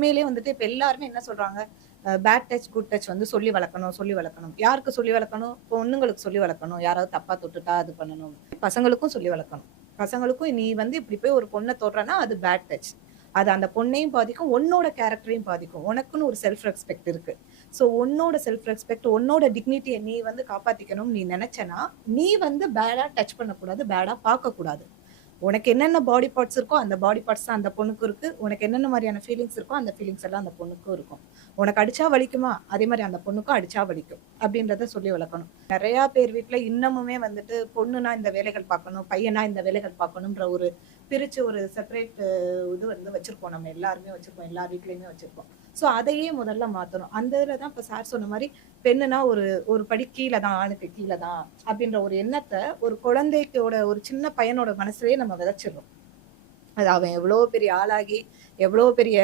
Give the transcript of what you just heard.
உண்மையிலேயே வந்துட்டு இப்ப எல்லாருமே என்ன சொல்றாங்க, பேட் டச், குட் டச் வந்து சொல்லி வளர்க்கணும், சொல்லி வளர்க்கணும். யாருக்கு சொல்லி வளர்க்கணும்? பொண்ணுங்களுக்கு சொல்லி வளர்க்கணும். யாராவது தப்பா தொட்டுட்டா அது பண்ணணும். பசங்களுக்கும் சொல்லி வளர்க்கணும். பசங்களுக்கும் நீ வந்து இப்படி போய் ஒரு பொண்ண தொடுறன்னா அது பேட் டச். அது அந்த பொண்ணையும் பாதிக்கும், உன்னோட கேரக்டரையும் பாதிக்கும். உனக்குன்னு ஒரு செல்ஃப் ரெஸ்பெக்ட் இருக்கு. ஸோ உன்னோட செல்ஃப் ரெஸ்பெக்ட், உன்னோட டிக்னிட்டிய நீ வந்து காப்பாத்திக்கணும்னு நீ நெனச்சன்னா, நீ வந்து பேடா டச் பண்ணக்கூடாது, பேடா பார்க்கக்கூடாது. உனக்கு என்னென்ன பாடி பார்ட்ஸ் இருக்கோ, அந்த பாடி பார்ட்ஸ் தான் அந்த பொண்ணுக்கும் இருக்கு. உனக்கு என்னென்ன மாரியான ஃபீலிங்ஸ் இருக்கோ, அந்த ஃபீலிங்ஸ் எல்லாம் அந்த பொண்ணுக்கும் இருக்கும். உனக்கு அடிச்சா வலிக்குமா? அதே மாரி அந்த பொண்ணுக்கும் அடிச்சா வலிக்கும். அப்படின்றத சொல்லி வளர்க்கணும். நெறையா பேர் வீட்ல இன்னமுமே வந்துட்டு பொண்ணுனா இந்த வேலைகள் பார்க்கணும், பையனா இந்த வேலைகள் பார்க்கணும்ன்ற ஒரு பிரிச்சு ஒரு செப்பரேட் இது வந்து வச்சிருக்கோம். நம்ம எல்லாருமே வச்சிருக்கோம். எல்லார் வீட்லயுமே வச்சிருக்கோம். ஸோ அதையே முதல்ல மாத்தணும். அந்த இதுல தான் இப்ப சார் சொன்ன மாரி பெண்ணுனா ஒரு ஒரு படி கீழ தான், ஆணுக்கு கீழ தான் அப்படின்ற ஒரு எண்ணத்த ஒரு குழந்தைக்கோட ஒரு சின்ன பையனோட மனசுலயே நம்ம விதைச்சிடுறோம். அது அவன் எவ்வளோ பெரிய ஆளாகி, எவ்வளோ பெரிய